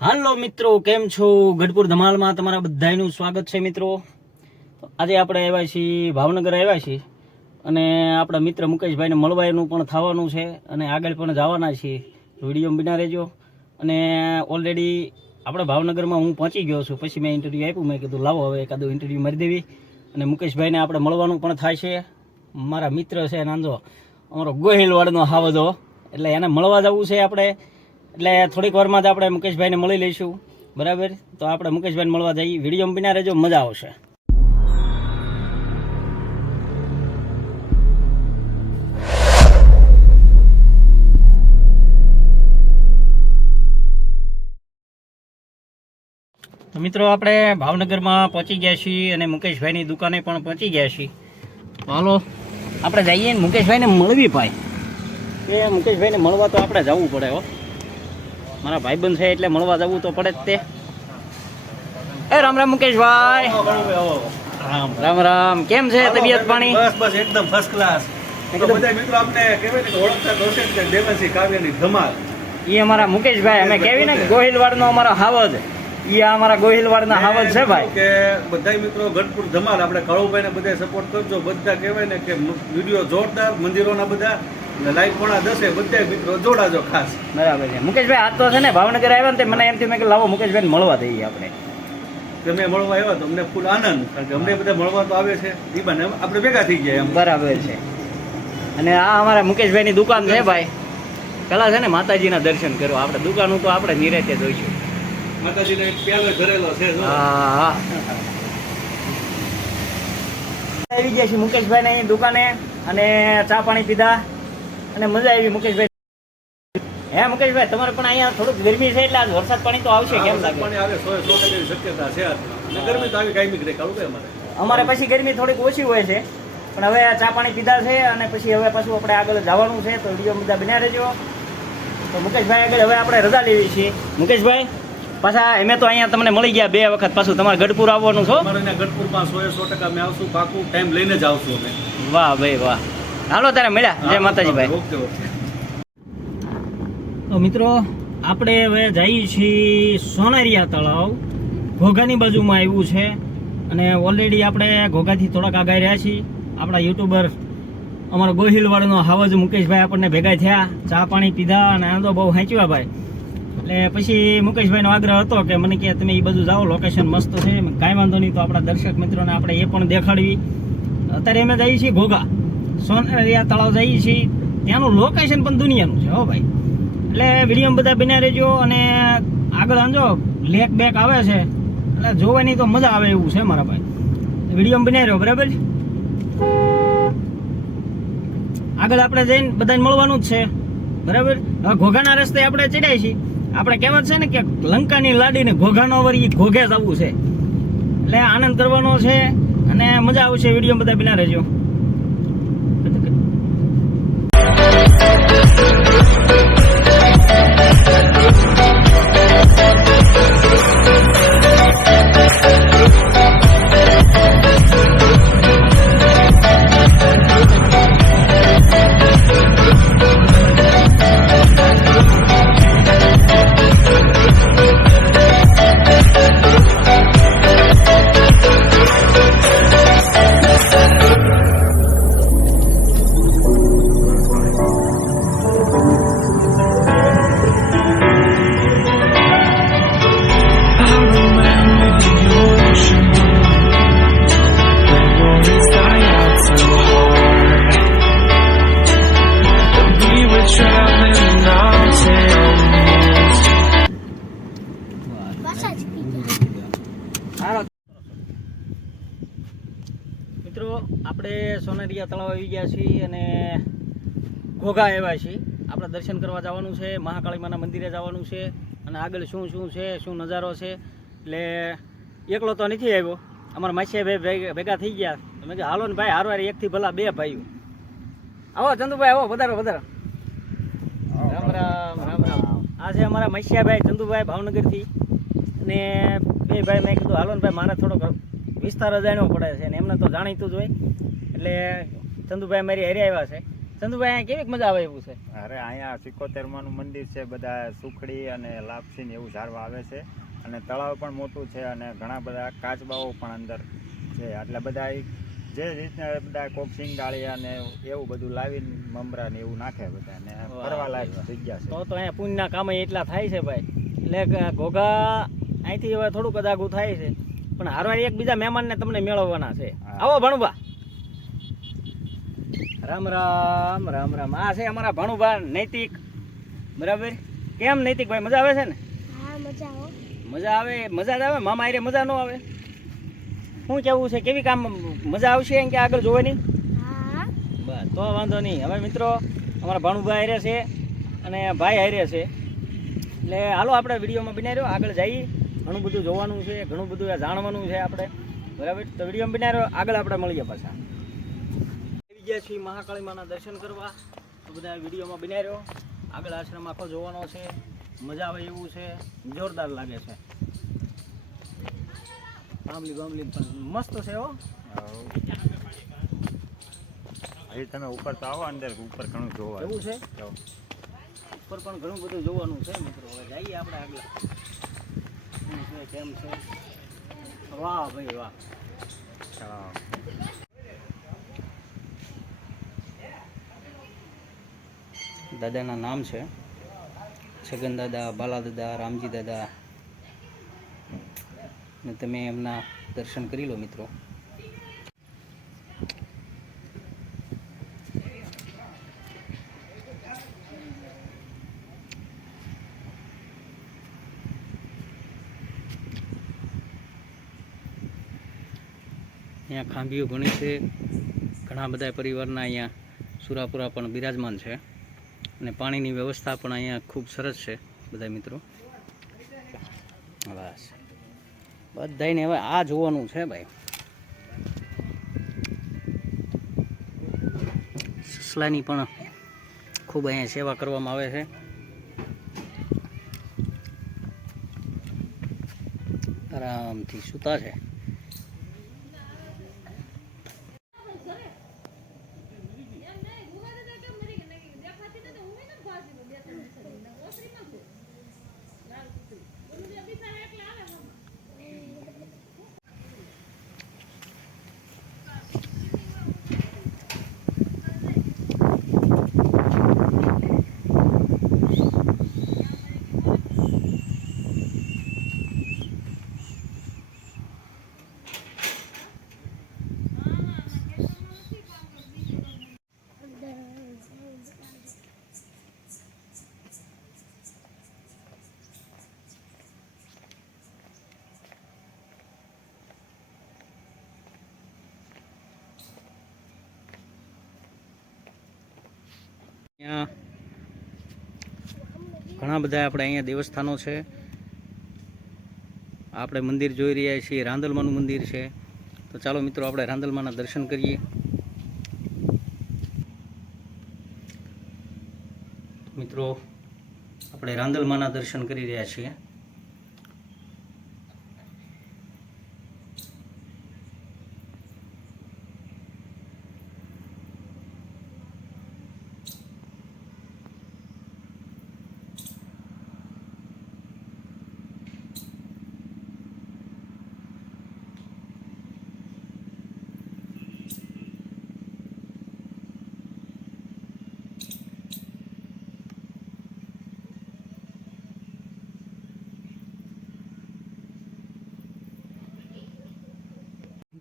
હાલો મિત્રો, કેમ છો? ગઢપુર ધમાલમાં તમારા બધાનું સ્વાગત છે મિત્રો. આજે આપણે આવ્યા છીએ ભાવનગર આવ્યા છીએ અને આપણા મિત્ર મુકેશભાઈને મળવાનું પણ થવાનું છે અને આગળ પણ જવાના છીએ. વિડીયો બના રહેજો. અને ઓલરેડી આપણે ભાવનગરમાં હું પહોંચી ગયો છું. પછી મેં ઇન્ટરવ્યૂ આપ્યું. મેં કીધું લાવો હવે એકાદું ઇન્ટરવ્યૂ મારી દેવી. અને મુકેશભાઈને આપણે મળવાનું પણ થાય છે. મારા મિત્ર છે નાંદો, અમારો ગોહિલવાડનો હાવજો, એટલે એને મળવા જવું છે આપણે. એટલે થોડીક વારમાં જ આપણે મુકેશભાઈને મળી લઈશું. બરાબર, તો આપણે મુકેશભાઈને મળવા જઈએ. વિડીયો બિના રહેજો, મજા આવશે. તો મિત્રો, આપણે ભાવનગરમાં પહોંચી ગયા છીએ અને મુકેશભાઈની દુકાને પણ પહોંચી ગયા છીએ. તો હાલો આપણે જઈએ ને મુકેશભાઈને મળવી પાય. એ મુકેશભાઈને મળવા તો આપણે જવું પડે હો. મારા ભાઈબંધ છે એટલે મળવા જવું તો પડે જ તે. રામ રામ મુકેશભાઈ. રામ રામ રામ. કેમ છે તબિયત પાણી? બસ એકદમ ફર્સ્ટ ક્લાસ. બધા મિત્રો આપણે કહેવાય ને કે ઓળખતા દોષે કે દેવનસિંહ કાવ્યની ધમાલ. એ અમારા મુકેશભાઈ, અમે કહેવી ને ગોહિલવાડનો અમારો હાવજ. એ અમારા ગોહિલવાડના હાવજ છે ભાઈ. કે બધા મિત્રો ગઢપુર ધમાલ આપણે કળુભાઈને બધા સપોર્ટ કરજો. બધા કહેવાય ને કે વિડીયો જોરદાર, મંદિરોના બધા લાઈક પણ દસે બધા મિત્રો જોડાજો ખાસ. બરાબર છે મુકેશભાઈ. આજ તો છે ને ભાવનગર આવ્યા ને મને એમ થયું મેં કે લાવો મુકેશભાઈને મળવા દઈએ આપણે. તમે મળવા આવ્યા તો અમને ફૂલ આનંદ, કારણ કે અમને બધા મળવા તો આવે છે. એ બાને આપણે ભેગા થઈ ગયા એમ. બરાબર છે. અને આ અમારા મુકેશભાઈની દુકાન છે ભાઈ. પેલા છે ને માતાજીના દર્શન કરો. આપણે દુકાનું તો આપણે નિરાતે જોઈશું. માતાજીને પ્યાલો ભરેલો છે. હા, આવી ગયા છીએ મુકેશભાઈની દુકાને અને ચા પાણી પીધા અને મજા આવી. મુકેશભાઈ, હે મુકેશભાઈ, તમારે પણ અહીંયા થોડુંક ગરમી છે એટલે આજ વરસાદ પાણી તો આવશે. કેમ લાગે? પાણી આવે 100% શક્યતા છે. ગરમી તો આવી કાયમી કરે કાળું કે અમારે પછી ગરમી થોડીક ઓછી હોય છે, પણ હવે ચા પાણી પીધા છે અને પછી હવે પાછું આપણે આગળ જવાનું છે. તો વિડીયો બધા બન્યા રહેજો. તો મુકેશભાઈ આગળ હવે આપણે રજા લેવી છીએ. મુકેશભાઈ પાછા અમે તો અહીંયા તમને મળી ગયા 2 વખત. પાછું તમારે ગઢપુર આવવાનું છો? અમારે ગઢપુરમાં 100% અમે આવશું. પાકું ટાઈમ લઈને જ આવશું અમે. વાહ ભાઈ વાહ. હાલો તારે મળ્યા. જય માતાજી ભાઈ. Okay okay. તો મિત્રો, આપણે હવે જઈએ છીએ સોનારિયા તળાવ. ઘોઘાની બાજુમાં આવ્યું છે અને ઓલરેડી આપણે ઘોઘાથી થોડાક આગળ રહ્યા છીએ. આપણા યુટ્યુબર અમારો ગોહિલવાડનો હાવજ મુકેશભાઈ આપણને ભેગા થયા, ચા પાણી પીધા અને આનંદો બહુ ખેંચ્યા ભાઈ. એટલે પછી મુકેશભાઈનો આગ્રહ હતો કે મને કે તમે એ બધું જાઓ, લોકેશન મસ્ત છે. કાંઈ વાંધો નહીં, તો આપણા દર્શક મિત્રોને આપણે એ પણ દેખાડવી. અત્યારે અમે જઈએ છીએ ઘોઘા, સોનારિયા તળાવ જઈએ છીએ. ત્યાંનું લોકેશન પણ દુનિયાનું છે હો ભાઈ. એટલે વિડીયો બધા બન્યા રહેજો. અને આગળ આંજો લેક બેક આવે છે એટલે જોવાની તો મજા આવે એવું છે મારા ભાઈ. વિડીયો બનાવી રહ્યો. બરાબર, આગળ આપણે જઈને બધાને મળવાનું જ છે. બરાબર, હવે ઘોઘાના રસ્તે આપણે ચડ્યા છીએ. આપણે કહેવત છે ને કે લંકાની લાડીને ઘોઘાનો વળી ઘોઘે જવું છે. એટલે આનંદ કરવાનો છે અને મજા આવશે. વિડીયો બધા બન્યા રહેજો. મિત્રો, આપણે સોનારિયા તળાવ આવી ગયા છીએ અને ઘોઘા આવ્યા છીએ. આપણે દર્શન કરવા જવાનું છે, મહાકાળી માના મંદિરે જવાનું છે. અને આગળ શું શું છે, શું નજારો છે. એટલે એકલો તો નથી આવ્યો, અમારા માસિયાભાઈ ભેગા થઈ ગયા. મેં કહ્યું હાલો ને ભાઈ, હારવાર એકથી ભલા 2 ભાઈઓ. આવો ચંદુભાઈ, આવો, વધારો વધારો. રામ રામ રામ રામ. આ છે અમારા માસિયાભાઈ ચંદુભાઈ ભાવનગરથી. અને 2 ભાઈ મેં કીધું હાલો ને ભાઈ, મારે થોડોક વિસ્તાર જાણવો પડે છે ને એમને તો જાણીતું જ હોય. એટલે ચંદુભાઈ મારી હારે આવ્યા છે. ચંદુભાઈ અહીંયા કેવી મજા આવે એવું છે? અરે અહીંયા 71 નું મંદિર છે, બધા સુખડી અને લાપસી ને એવું ઝાડવા આવે છે, અને તળાવ પણ મોટું છે, અને ઘણા બધા કાચબાઓ પણ અંદર છે. એટલે બધા જે રીતના બધા કોક સિંગાળિયા ને એવું બધું લાવીને મમરા ને એવું નાખે બધા, ને ફરવા લાયક જગ્યા છે. તો અહીંયા પુણ્યના કામ એટલા થાય છે ભાઈ. એટલે ઘોઘા અહીંથી હવે થોડુંક જ આગું થાય છે, પણ હારવાર એક બીજા મહેમાનને તમને મેળવવાના છે. આવો ભણુભા. રામ રામ રામ રામ. આ છે અમારા ભણુભા નૈતિક. બરાબર. કેમ નૈતિકભાઈ, મજા આવે છે ને? હા, મજા આવે. મજા આવે? મજા જ આવે. મામા હારે મજા ન આવે? શું કેવું છે? કેવી કામ મજા આવશે એમ કે આગળ જોવાની? હા. બસ તો વાંધો નહીં. હવે મિત્રો અમારા ભાણુભાઈ હારે છે અને ભાઈ હારે છે, એટલે હાલો આપણે વિડીયોમાં બની રહ્યો, આગળ જઈએ. ઘણું બધું જોવાનું છે, ઘણું બધું જાણવાનું છે આપણે. બરાબર. તો વિડીયોમાં બની રહ્યો, આગળ આપણે મળીએ પાછા. આવી ગયા છીએ મહાકાળી માના દર્શન કરવા. તો બધા વિડીયોમાં બની રહ્યો, આગળ આશ્રમ આખો જોવાનો છે, મજા આવે એવું છે, જોરદાર લાગે છે. બામલી બામલી પણ મસ્ત છે હો. હજી તમે ઉપર તો આવો, અંદર ઉપર ઘણું જોવા એવું છે? જાઓ. ઉપર પણ ઘણું બધું જોવાનું છે મિત્રો. હવે જઈએ આપણે આગળ. શું છે, કેમ છે? વાહ ભાઈ વાહ. હા. દાદાના નામ છે છગન દાદા, બાલા દાદા, રામજી દાદા, ને તમે એમના દર્શન કરી લો મિત્રો. અહીંયા ખાંભીઓ ઘણી છે, ઘણા બધા પરિવારના અહીંયા સુરાપુરા પણ બિરાજમાન છે, અને પાણીની વ્યવસ્થા પણ અહીંયા ખૂબ સરસ છે બધા મિત્રો. બસ બધાને હવે આ જોવાનું છે ભાઈ. સસલાની પણ ખૂબ અહીંયા સેવા કરવામાં આવે છે. આરામથી સૂતા છે. અહીંયા ઘણા બધા આપણે અહીંયા દેવસ્થાનો છે. આપણે મંદિર જોઈ રહ્યા છીએ, રાંદલમાનું મંદિર છે. તો ચાલો મિત્રો આપણે રાંદલમાના દર્શન કરીએ. મિત્રો આપણે રાંદલમાના દર્શન કરી રહ્યા છીએ.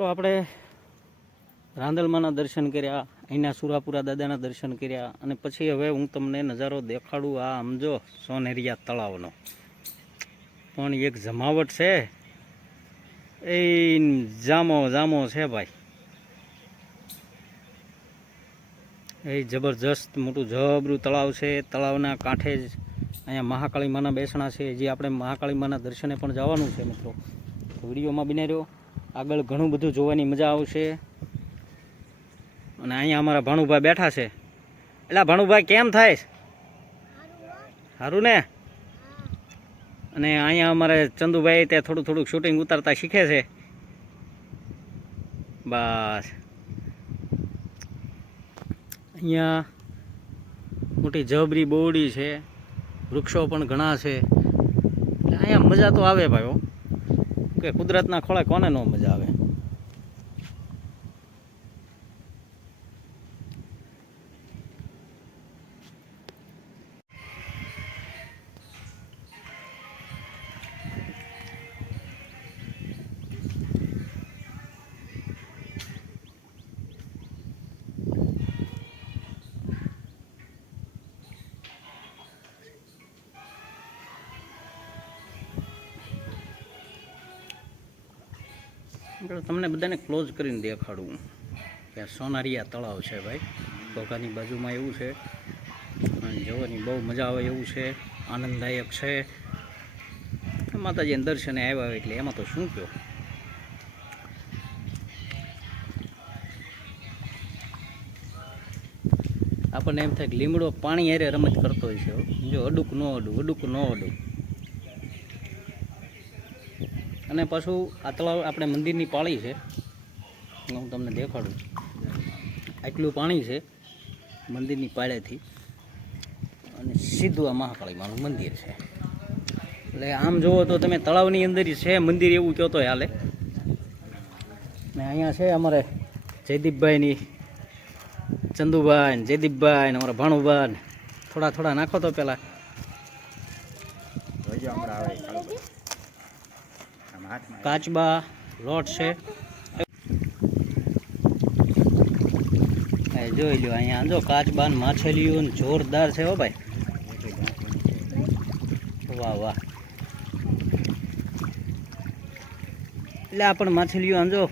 તો આપણે રાંદલમાના દર્શન કર્યા, અહીંના સુરાપુરા દાદાના દર્શન કર્યા, અને પછી હવે હું તમને નજારો દેખાડું. આ સમજો સોનેરિયા તળાવનો પણ એક જમાવટ છે, એ જામો જામો છે ભાઈ. એ જબરજસ્ત મોટું જબરું તળાવ છે. તળાવના કાંઠે જ અહીંયા મહાકાળી માના બેસણા છે, જે આપણે મહાકાળી માના દર્શને પણ જવાનું છે મિત્રો. વિડીયોમાં બને રહ્યો, આગળ ઘણું બધું જોવાની મજા આવશે. અને અહીંયા અમારા ભાણુભાઈ બેઠા છે. એટલે ભાણુભાઈ કેમ થાય? સારું ને? અને અહીંયા અમારે ચંદુભાઈ ત્યાં થોડું થોડુંક શૂટિંગ ઉતારતા શીખે છે. બસ અહીંયા મોટી જબરી બોવડી છે, વૃક્ષો પણ ઘણા છે. એટલે અહીંયા મજા તો આવે ભાઈઓ, કે કુદરતના ખોળે કોને ન મજા આવે. તમને બધાને ક્લોઝ કરીને દેખાડું કે સોનારિયા તળાવ છે ભાઈ, ઘોઘાની બાજુમાં એવું છે. અને જોવાની બહુ મજા આવે એવું છે, આનંદદાયક છે. માતાજીના દર્શને આવ્યા હોય એટલે એમાં તો શું કહો. આપણને એમ થાય કે લીમડો પાણી હારે રમત કરતો હોય છે. જો અડુક ન અડું, અડુક ન અડું. અને પાછું આ તળાવ આપણે મંદિરની પાળી છે, હું તમને દેખાડું. આટલું પાણી છે મંદિરની પાળેથી, અને સીધું આ મહાકાળી માનું મંદિર છે. એટલે આમ જુઓ તો તમે તળાવની અંદર છે મંદિર એવું કહો તો હાલે. ને અહીંયા છે અમારે જયદીપભાઈની, ચંદુભાઈ ને જયદીપભાઈ ને અમારા ભાણુભાઈ. થોડા થોડા નાખો તો પેલા. કાચબા લોટ છે, જોઈ લો અહીંયા જો કાચબા ને માછલીઓ જોરદાર છે હો ભાઈ. વાહ વાહ. એટલે આ પણ માછલીઓ આમ જો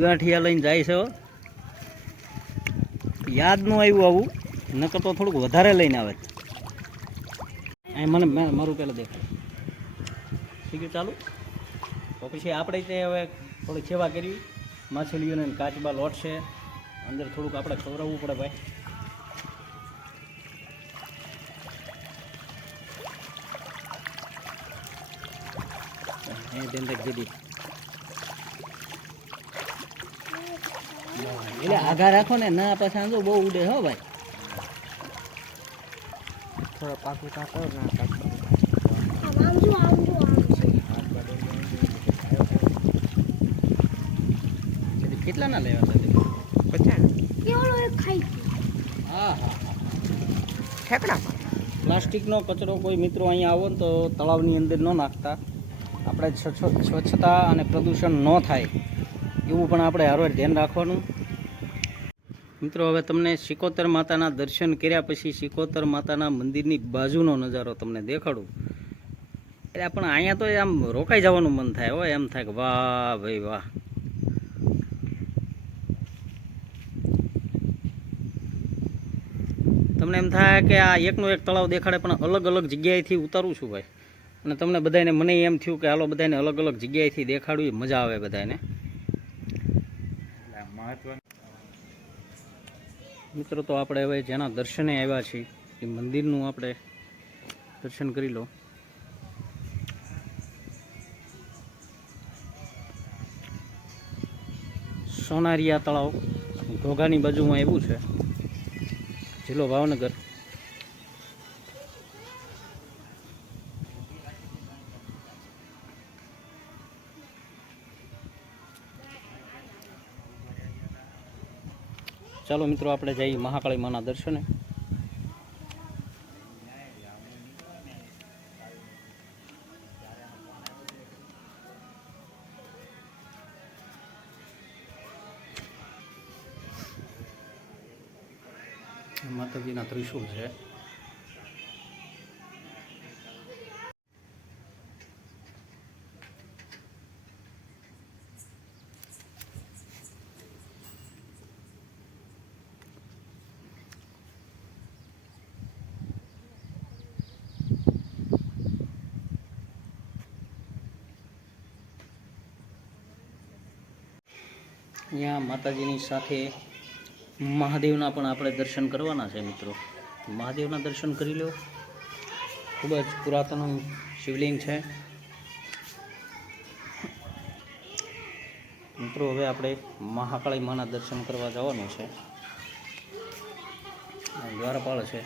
ગાંઠિયા લઈને જાય છે. યાદ ન આવ્યું આવું, નકર તો થોડુંક વધારે લઈને આવે. અહીં મને મારું પહેલાં દેખાય. ઠીક છે, ચાલુ. તો પછી આપણે તે હવે થોડીક સેવા કરવી. માછલીઓને કાચબા લોટ છે, અંદર થોડુંક આપણે ખવડાવવું પડે ભાઈ. એટલે આઘા રાખો ને, ના પછી આંજો બહુ ઉડે હો ભાઈ. થોડા પાકું કાંકો ના આમ જો આમ જો આમ કેટલા ના લેવા હતા? 50 કેવડો એક ખાઈ હા હા હા. ઠેકડા પ્લાસ્ટિકનો કચરો કોઈ મિત્રો અહીંયા આવો ને તો તળાવની અંદર ન નાખતા. આપણે સ્વચ્છતા અને પ્રદૂષણ ન થાય એવું પણ આપણે હરવાર ધ્યાન રાખવાનું. મિત્રો હવે તમને સિકોતર માતાના દર્શન કર્યા પછી સિકોતર માતાના મંદિરની બાજુનો નજારો તમને દેખાડું. એટલે પણ અહીંયા તો આમ રોકાઈ જવાનું મન થાય હોય, એમ થાય કે વાહ ભાઈ વાહ. તમને એમ થાય કે આ એકનું એક તળાવ દેખાડે પણ અલગ અલગ જગ્યાએથી ઉતારું છું ભાઈ. અને તમને બધાને મને એમ થયું કે હાલો બધાને અલગ અલગ જગ્યાએથી દેખાડવું, એ મજા આવે બધાને. મિત્રો તો આપણે હવે જેના દર્શને આવ્યા છીએ એ મંદિરનું આપણે દર્શન કરી લો. સોનારિયા તળાવ ઘોઘાની બાજુમાં આવ્યું છે, જિલ્લો ભાવનગર. ચાલો મિત્રો આપણે જઈએ મહાકાળી માના દર્શને. માતાજીના ત્રિશૂળ છે. અહીંયા માતાજીની સાથે મહાદેવના પણ આપણે દર્શન કરવાના છે મિત્રો. મહાદેવના દર્શન કરી લો. ખૂબ જ પુરાતન શિવલિંગ છે મિત્રો. હવે આપણે મહાકાળી માના દર્શન કરવા જવાનું છે. દ્વારપાળ છે.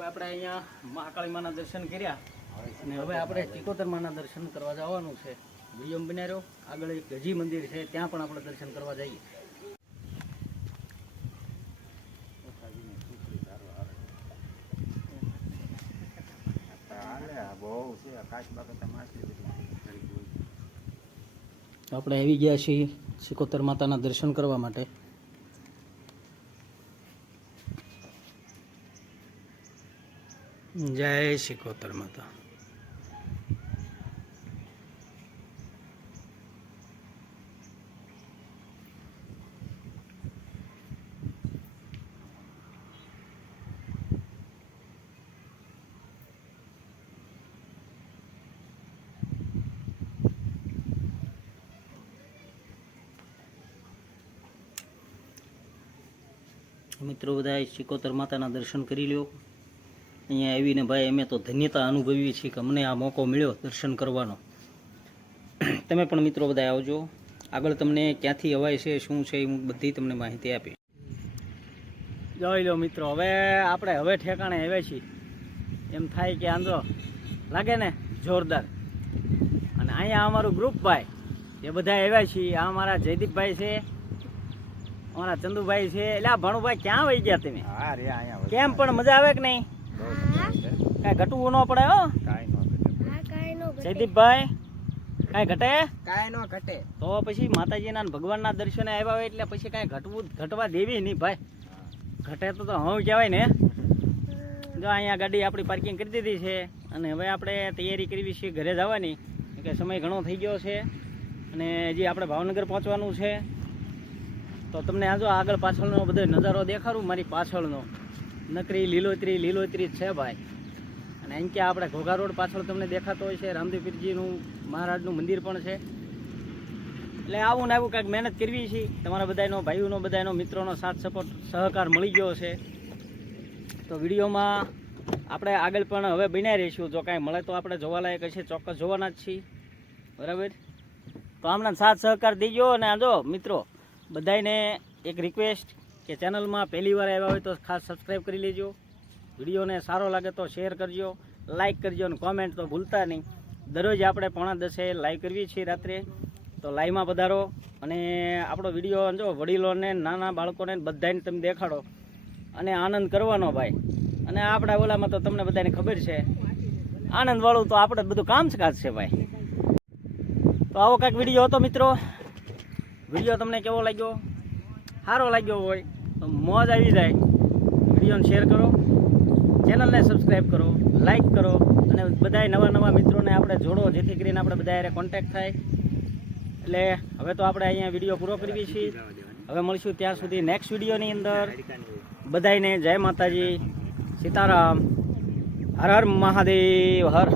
તો આપણે અહીંયા મહાકાળી માના દર્શન કર્યા અને હવે આપણે ચિકોતર માના દર્શન કરવા જવાનું છે. વિડીયો બન્યા રહ્યો. આગળ એક ગજી મંદિર છે, ત્યાં પણ આપણે દર્શન કરવા જઈએ. આપણે આવી ગયા છીએ ચિકોતર માતાના દર્શન કરવા માટે. જય ચિકોતર માતા. મિત્રો બધા ચિકોતર માતાના દર્શન કરી લ્યો. અહીંયા આવીને ભાઈ અમે તો ધન્યતા અનુભવીએ છીએ કે અમને આ મોકો મળ્યો દર્શન કરવાનો. તમે પણ મિત્રો બધા આવજો. આગળ તમને ક્યાંથી અવાય છે, શું છે, હું બધી તમને માહિતી આપીશ. જોઈ લો મિત્રો, હવે આપણે હવે ઠેકાણે આવ્યા છીએ. એમ થાય કે આંધો લાગે ને જોરદાર. અને અહીંયા અમારું ગ્રુપ ભાઈ એ બધા આવ્યા છીએ. આ અમારા જયદીપભાઈ છે, અમારા ચંદુભાઈ છે. એટલે આ ભણુભાઈ ક્યાં વહી ગયા તમે? કેમ પણ મજા આવે કે નહીં? કાંઈ ઘટવું ન પડે હો જયદીપભાઈ, કાંઈ ઘટે? કાંઈ ન ઘટે. તો પછી માતાજીના અને ભગવાનના દર્શને આવ્યા હોય એટલે પછી કાંઈ ઘટવા દેવી નહીં ભાઈ. ઘટે તો હું કહેવાય ને. જો અહીંયા ગાડી આપણી પાર્કિંગ કરી દીધી છે અને હવે આપણે તૈયારી કરવી છે ઘરે જવાની, કે સમય ઘણો થઈ ગયો છે અને હજી આપણે ભાવનગર પહોંચવાનું છે. તો તમને આ જો આગળ પાછળનો બધો નજારો દેખાડું. મારી પાછળનો નકરી લીલોતરી લીલોતરી જ છે ભાઈ. અને અહીં ક્યાં આપણે ઘોઘા રોડ પાછળ તમને દેખાતો હોય છે રામદેવ પીરજીનું મહારાજનું મંદિર પણ છે. એટલે આવું ને આવું કાંઈક મહેનત કરવી છે. તમારા બધાનો ભાઈઓનો બધાનો મિત્રોનો સાથ સપોર્ટ સહકાર મળી ગયો છે. તો વિડીયોમાં આપણે આગળ પણ હવે બન્યા રહીશું. જો કાંઈ મળે તો આપણે જોવાલાયક હશે, ચોક્કસ જોવાના જ છીએ. બરાબર? તો આમના સાથ સહકાર દેજો. અને આ જો મિત્રો બધાને એક રિક્વેસ્ટ કે ચેનલમાં પહેલી વાર આવ્યા હોય તો ખાસ સબસ્ક્રાઈબ કરી લેજો. વિડીયોને સારો લાગે તો શેર કરજો, લાઇક કરજો અને કોમેન્ટ તો ભૂલતા નહીં. દરરોજ આપણે 9:30 લાઈવ કરવી છીએ રાત્રે. તો લાઈવમાં પધારો અને આપણો વિડીયો જો વડીલોને નાના બાળકોને બધાને તમે દેખાડો અને આનંદ કરવાનો ભાઈ. અને આપણા ઓલામાં તો તમને બધાને ખબર છે આનંદવાળું તો આપણે બધું કામ જ કાજ છે ભાઈ. તો આવો કાંઈક વિડીયો હતો મિત્રો. વિડીયો તમને કેવો લાગ્યો? સારો લાગ્યો હોય તો મોજ આવી જાય. વિડીયોને શેર કરો, ચેનલને સબસ્ક્રાઈબ કરો, લાઈક કરો અને બધાય નવા નવા મિત્રોને આપણે જોડો, જેથી કરીને આપણે બધા કોન્ટેક્ટ થાય. એટલે હવે તો આપણે અહીંયા વિડીયો પૂરો કરવી છીએ. હવે મળીશું ત્યાં સુધી નેક્સ્ટ વિડીયોની અંદર. બધાયને જય માતાજી, સીતારામ, હર હર મહાદેવ હર.